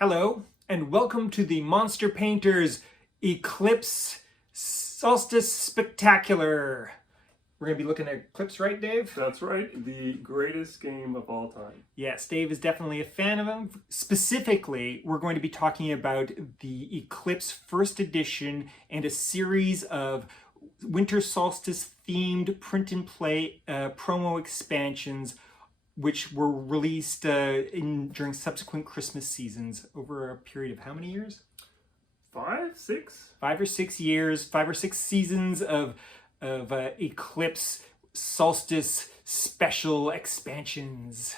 Hello, and welcome to the Monster Painters Eclipse Solstice Spectacular. We're going to be looking at Eclipse, right, Dave? That's right, the greatest game of all time. Yes, Dave is definitely a fan of him. Specifically, we're going to be talking about the Eclipse First Edition and a series of Winter Solstice themed print and play promo expansions which were released during subsequent Christmas seasons over a period of how many years? 5, 6? 5 or 6 years, 5 or 6 seasons of Eclipse Solstice special expansions.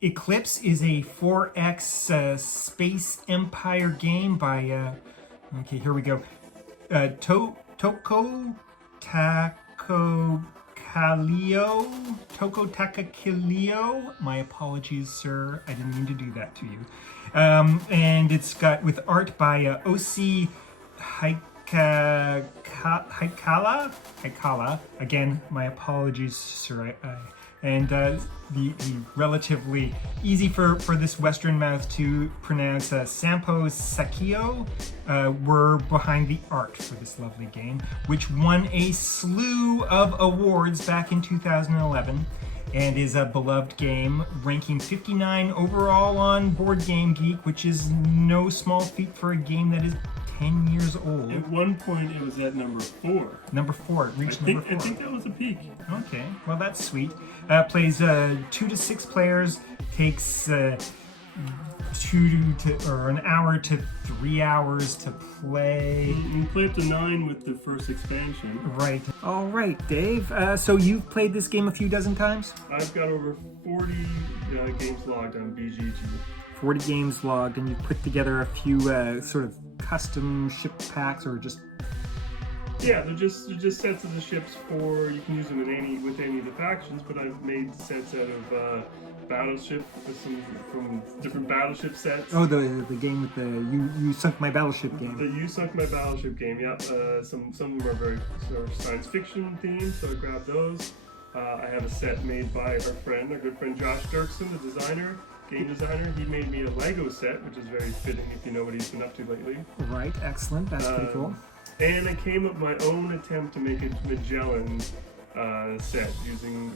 Eclipse is a 4X Space Empire game by, okay, here we go. Toko Takakilio. My apologies, sir. I didn't mean to do that to you. And it's got with art by O.C. Haikala. Again, my apologies, sir. And the relatively easy for this Western mouth to pronounce Sampo Sakio were behind the art for this lovely game, which won a slew of awards back in 2011 and is a beloved game, ranking 59 overall on Board Game Geek, which is no small feat for a game that is 10 years old. At one point it was at number 4. Number 4, it reached number 4. I think that was a peak. Okay, well that's sweet. Plays 2 to 6 players, takes an hour to 3 hours to play. You play up to 9 with the first expansion. Right. All right, Dave. So you've played this game a few dozen times? I've got over 40 games logged on BGG. 40 games logged, and you put together a few sort of custom ship packs, or just... Yeah, they're just sets of the ships for, you can use them with any of the factions, but I've made sets out of Battleship with from different Battleship sets. Oh, the game with the You Sunk My Battleship game. The You Sunk My Battleship game, yeah. Some of them are very sort of science fiction themed, so I grabbed those. I have a set made by our good friend Josh Dirksen, the designer. Game designer. He made me a Lego set, which is very fitting if you know what he's been up to lately. Right, excellent. That's pretty cool. And I came up with my own attempt to make a Magellan set using,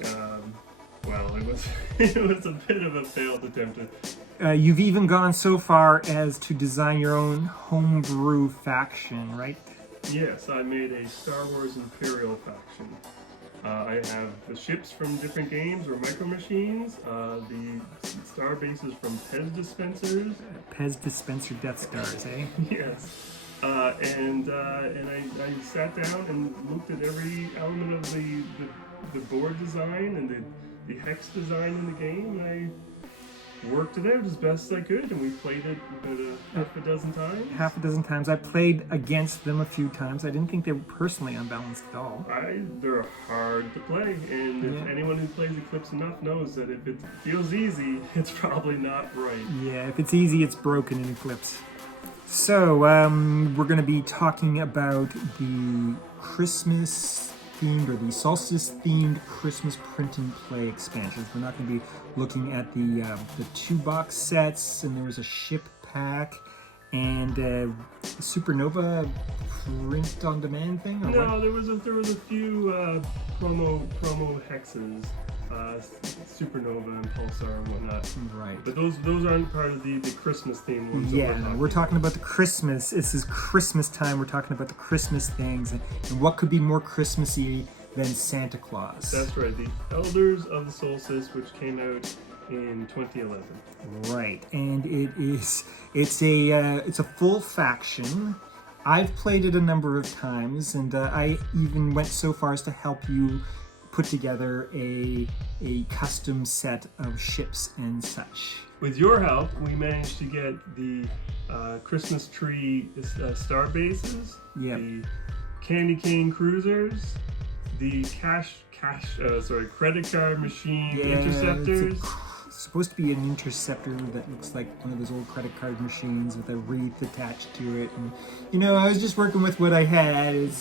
well, it was a bit of a failed attempt. You've even gone so far as to design your own homebrew faction, right? Yes, I made a Star Wars Imperial faction. I have the ships from different games or micro machines, the star bases from Pez dispensers. Pez dispenser Death Stars, eh? Yes. And I sat down and looked at every element of the board design and the hex design in the game, and I worked it out as best I could, and we played it about half a dozen times. Half a dozen times. I played against them a few times. I didn't think they were personally unbalanced at all. They're hard to play, and if anyone who plays Eclipse enough knows that if it feels easy, it's probably not right. Yeah, if it's easy, it's broken in Eclipse. So, we're going to be talking about the Christmas-themed or the Solstice-themed Christmas print and play expansions. We're not going to be looking at the 2-box sets, and there was a ship pack, and a Supernova print-on-demand thing? Or No, what? there was a few promo hexes. Supernova and Pulsar and whatnot. Right. But those aren't part of the Christmas themed ones. Yeah, we're talking about the Christmas. This is Christmas time. We're talking about the Christmas things. And what could be more Christmassy than Santa Claus? That's right. The Elders of the Solstice, which came out in 2011. Right. And it's a full faction. I've played it a number of times, and I even went so far as to help you put together a custom set of ships and such. With your help, we managed to get the Christmas tree star bases, the candy cane cruisers, the credit card machine interceptors. It's supposed to be an interceptor that looks like one of those old credit card machines with a wreath attached to it. And I was just working with what I had.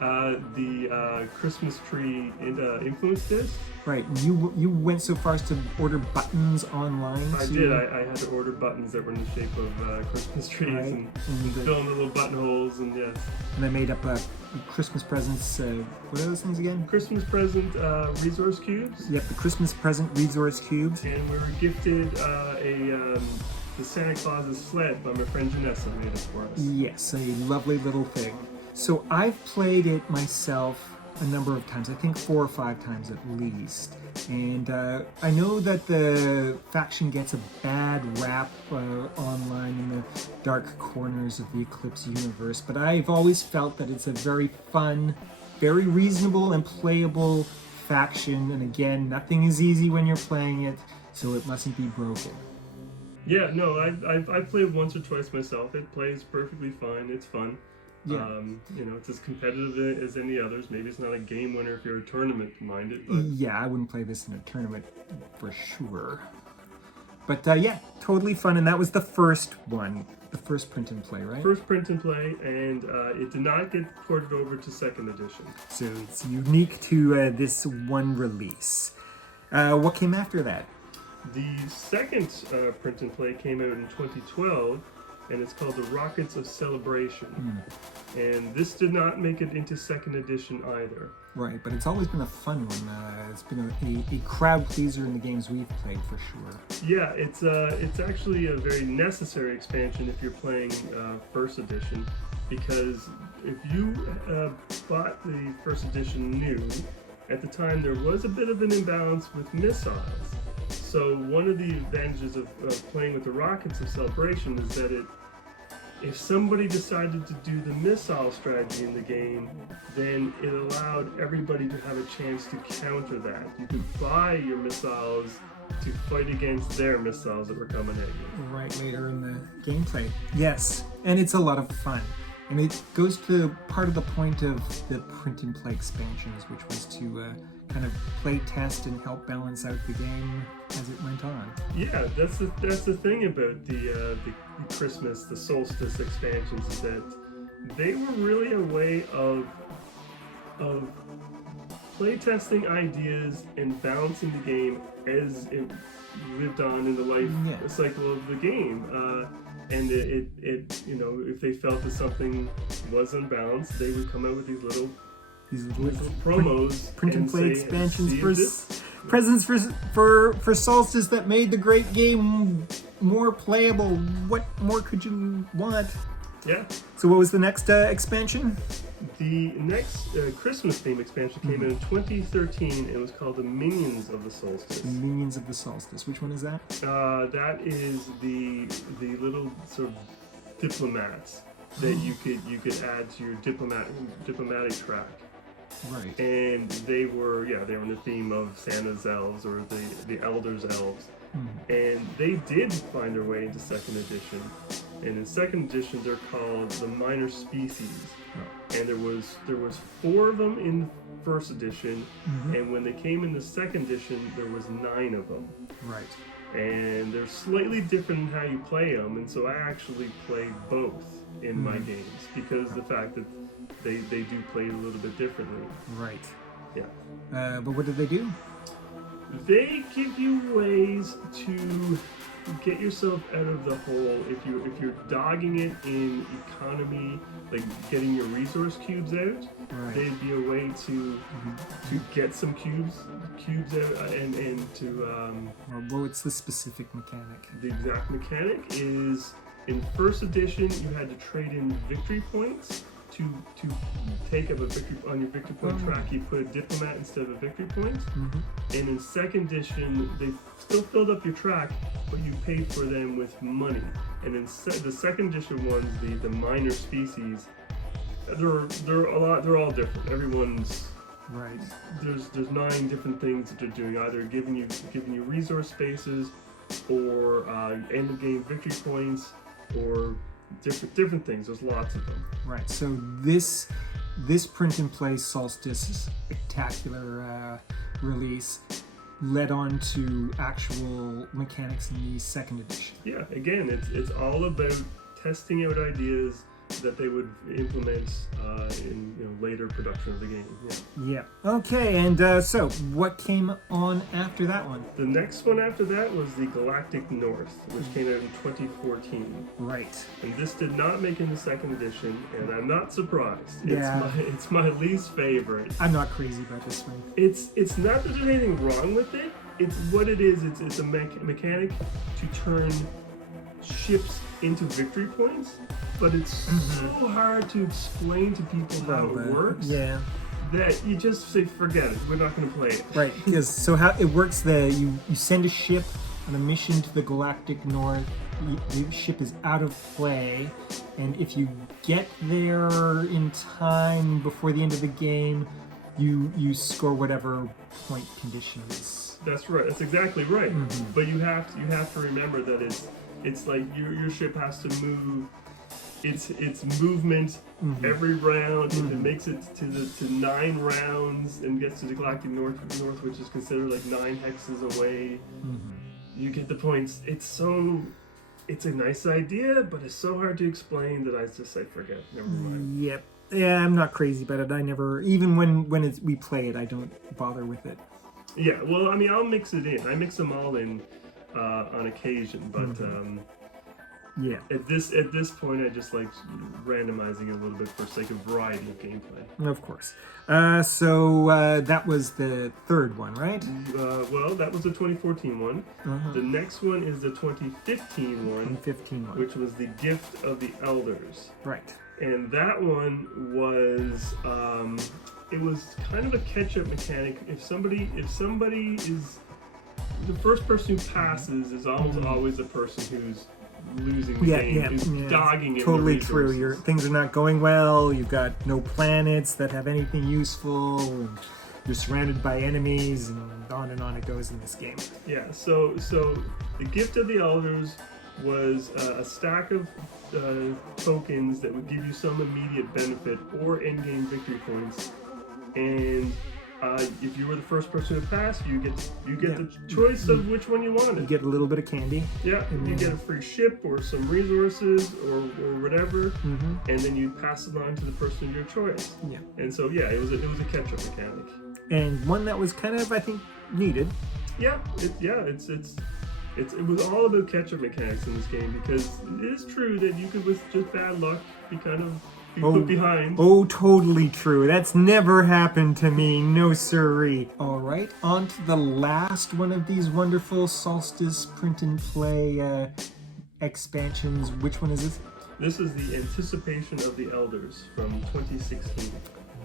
The Christmas tree influence disc. Right. You went so far as to order buttons online. I did. I had to order buttons that were in the shape of Christmas trees, Right. and fill in the little buttonholes, and yes. And I made up Christmas presents. What are those things again? Christmas present resource cubes. Yep, the Christmas present resource cubes. And we were gifted the Santa Claus's sled by my friend Janessa made it for us. Yes, a lovely little thing. So I've played it myself a number of times, I think 4 or 5 times at least. And I know that the faction gets a bad rap online in the dark corners of the Eclipse universe, but I've always felt that it's a very fun, very reasonable and playable faction. And again, nothing is easy when you're playing it, so it mustn't be broken. Yeah, no, I've played once or twice myself. It plays perfectly fine. It's fun. Yeah. You know, it's as competitive as any others. Maybe it's not a game winner if you're a tournament minded, but Yeah, I wouldn't play this in a tournament for sure. But yeah, totally fun. And that was the first one, the first print and play, right? first print and play, and it did not get ported over to second edition. So it's unique to this one release. What came after that? The second print and play came out in 2012, and it's called the Rockets of Celebration. And this did not make it into second edition either. Right, but it's always been a fun one. It's been a crowd pleaser in the games we've played for sure. Yeah, it's actually a very necessary expansion if you're playing first edition, because if you bought the first edition new, at the time there was a bit of an imbalance with missiles. So one of the advantages of playing with the Rockets of Celebration is that if somebody decided to do the missile strategy in the game, then it allowed everybody to have a chance to counter that. You could buy your missiles to fight against their missiles that were coming at you. Right, later in the gameplay. Yes, and it's a lot of fun. And it goes to part of the point of the print and play expansions, which was to kind of play test and help balance out the game as it went on. Yeah, that's the thing about the Christmas, the Solstice expansions, is that they were really a way of playtesting ideas and balancing the game as it lived on in the life cycle of the game. And it you know, if they felt that something was unbalanced, they would come out with these little promos, print and play say, expansions "See for this?" presents for Solstice that made the great game more playable. What more could you want? Yeah. So what was the next expansion? The next Christmas theme expansion came in 2013. It was called the Minions of the Solstice. Minions of the Solstice. Which one is that? That is the little sort of diplomats that you could add to your diplomatic track. Right. And they were in the theme of Santa's elves or the elders' elves. And they did find their way into second edition. And in second edition, they're called the minor species. And there was 4 of them in first edition, and when they came in the second edition, there was 9 of them. Right. And they're slightly different in how you play them, and so I actually play both in my games because the fact that they do play a little bit differently. Right. Yeah. But what did they do? They give you ways to get yourself out of the hole if you're dogging it in economy, like getting your resource cubes out. Right. They'd be a way to get some cubes out and to Well, what's the specific mechanic? the exact mechanic is in first edition you had to trade in victory points to take up a victory on your victory point track. You put a diplomat instead of a victory point. And in second edition they still filled up your track, but you paid for them with money. And in the second edition ones, the minor species, they're all different. Everyone's right. There's 9 different things that they're doing, either giving you resource spaces, or end of game victory points, or different things. There's lots of them. Right. So this print and play Solstice spectacular release led on to actual mechanics in the second edition. Yeah. Again, it's all about testing out ideas, that they would implement in later production of the game. Yeah. Okay, and so what came on after that one? The next one after that was the Galactic North, which came out in 2014. Right. And this did not make it in the second edition, and I'm not surprised. Yeah. It's my least favorite. I'm not crazy about this one. It's not that there's anything wrong with it. It's what it is. It's a mechanic to turn ships into victory points, but it's so hard to explain to people how it works. Yeah. That you just say, forget it. We're not going to play it. Right. Because so how it works? You send a ship on a mission to the Galactic North. The ship is out of play, and if you get there in time before the end of the game, you score whatever point condition is. That's right. That's exactly right. But you have to remember that it's like your ship has to move its movement every round. If it makes it to 9 rounds and gets to the Galactic North, which is considered like 9 hexes away, you get the points. It's a nice idea, but it's so hard to explain that I just say forget. Never mind. Yep. Yeah, I'm not crazy about it. I never, even when we play it, I don't bother with it. Yeah, well, I mean, I'll mix it in. I mix them all in on occasion, but yeah. At this point, I just like randomizing it a little bit for sake of variety of gameplay. Of course. So that was the third one, right? Well, that was the 2014 one. The next one is the 2015 one. 2015 one. Which was the Gift of the Elders. Right. And that one was it was kind of a catch-up mechanic. If somebody is the first person who passes is almost always the person who's losing the game, who's dogging it. Totally true. Things are not going well. You've got no planets that have anything useful. And you're surrounded by enemies, and on it goes in this game. Yeah. So the Gift of the Elders was a stack of tokens that would give you some immediate benefit or endgame victory points, and if you were the first person to pass, you get the choice of which one you wanted. You get a little bit of candy. Yeah, you get a free ship or some resources or whatever, and then you pass it on to the person of your choice. Yeah. And so it was a catch-up mechanic. And one that was kind of, I think, needed. Yeah, it was all about catch-up mechanics in this game, because it is true that you could, with just bad luck, be put behind. Oh, totally true. That's never happened to me. No siree. All right, on to the last one of these wonderful Solstice print and play expansions. Which one is this? This is the Anticipation of the Elders from 2016.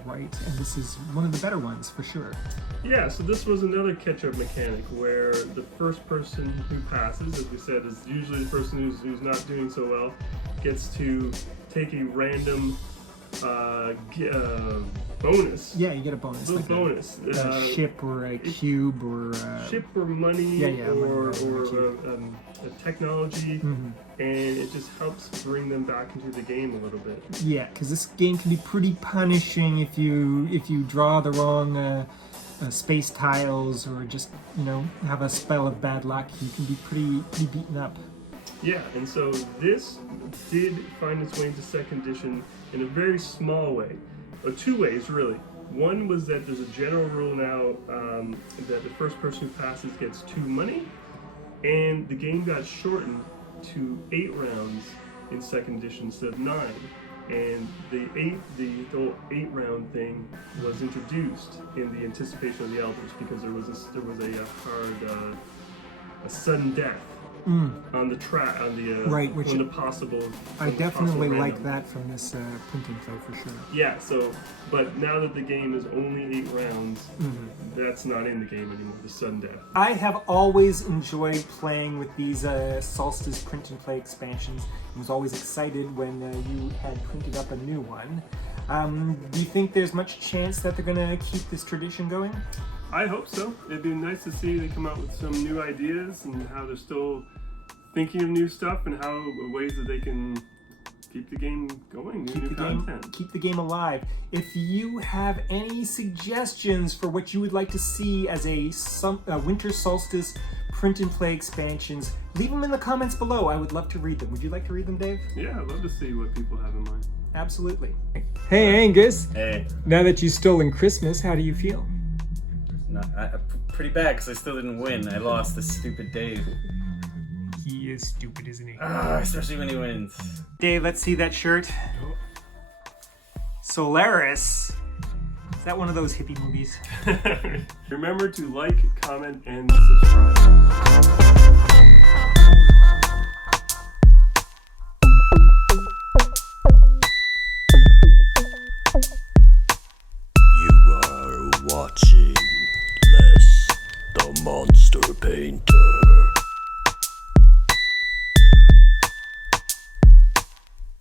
Right, and this is one of the better ones for sure. Yeah, so this was another catch-up mechanic where the first person who passes, as we said, is usually the person who's not doing so well, gets to take a random bonus. Yeah, you get a bonus. Little bonus. A ship or a cube or ship or money or a technology, and it just helps bring them back into the game a little bit. Yeah, because this game can be pretty punishing if you draw the wrong space tiles or just have a spell of bad luck. You can be pretty beaten up. Yeah, and so this did find its way into second edition in a very small way, or 2 ways really. One was that there's a general rule now that the first person who passes gets 2 money, and the game got shortened to 8 rounds in second edition instead of 9. And the whole 8-round thing was introduced in the Anticipation of the Elders because there was a hard a sudden death on the track right, which on the possible. I definitely like that from this print and play for sure. Yeah. So, but now that the game is only 8 rounds, that's not in the game anymore. The sudden death. I have always enjoyed playing with these Solstice print and play expansions. I was always excited when you had printed up a new one. Do you think there's much chance that they're going to keep this tradition going? I hope so. It'd be nice to see they come out with some new ideas and how they're still thinking of new stuff and how ways that they can keep the game going, new content. Keep the game alive. If you have any suggestions for what you would like to see as a Winter Solstice print and play expansions, leave them in the comments below. I would love to read them. Would you like to read them, Dave? Yeah, I'd love to see what people have in mind. Absolutely. Hey, Angus. Hey. Now that you've stolen Christmas, how do you feel? Pretty bad, because I still didn't win. I lost to stupid Dave. He is stupid, isn't he? Especially when he wins. Dave, let's see that shirt. Solaris. Is that one of those hippie movies? Remember to like, comment, and subscribe. You are watching Les the Monster Painter.